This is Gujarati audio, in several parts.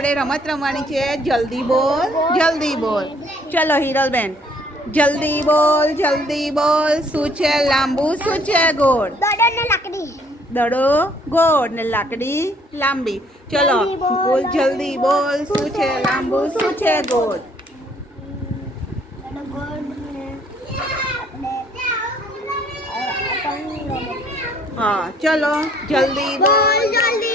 આપણે રમત રમવાની છે જલ્દી બોલ જલ્દી બોલ ચલો હિરલબેન જલ્દી બોલ જલ્દી બોલ શું છે લાંબુ શું છે ગોળ દડો ને લાકડી દડો ગોળ ને લાકડી લાંબી ચલો જલ્દી બોલ, બોલ જલ્દી બોલ શું છે લાંબુ શું છે ગોળ દડો ગોળ ને હા ચલો જલ્દી બોલ બોલ જલ્દી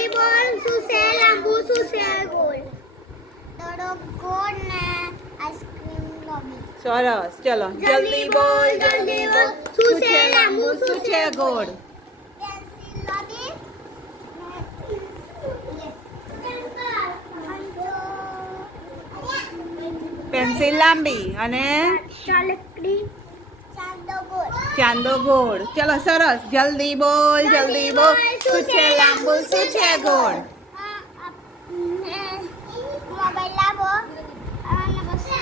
સરસ ચલો જલ્દી બોલ જલ્દી બોલ. શું છે લાંબુ શું છે ગોળ? પેન્સિલ લાંબી અને ચાંદો ગોળ. ચલો સરસ. જલ્દી બોલ જલ્દી બોલ. શું છે લાંબુ શું છે ગોળ મોબાઈલ લાવો અને પછી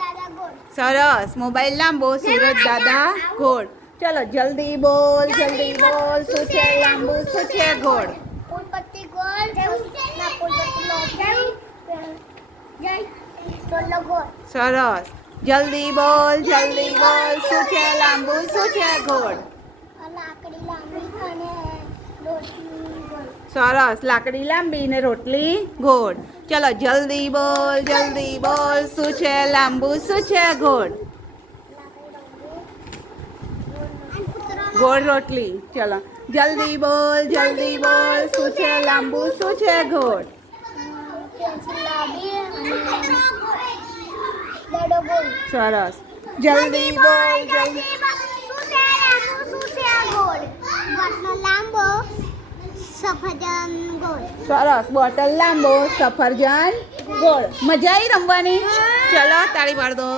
દાદા ગોળ સરસ. મોબાઈલ લાંબો સુરત દાદા ગોળ. ચલો જલ્દી બોલ જલ્દી બોલ શું છે? લાંબુ શું છે ગોળ? સરસ. જલ્દી બોલ જલ્દી બોલ શું છે? લાંબુ શું છે ગોળ. સરસ. લાકડી લાંબી ને રોટલી ગોળ. ચલો જલ્દી બોલ જલ્દી બોલ શું છે લાંબુ શું છે ગોળ ગોળ રોટલી ચલો જલ્દી બોલ જલ્દી બોલ શું છે લાંબુ શું છે ગોળ પેન્સિલ લાંબી દડો ગોળ સરસ જલ્દી બોલ જલ્દી લાંબો સફરજન ગોળ સરસ. બોટલ લાંબો સફરજન ગોળ. મજા આવી રમવાની? ચલો તાળી પાડ દો.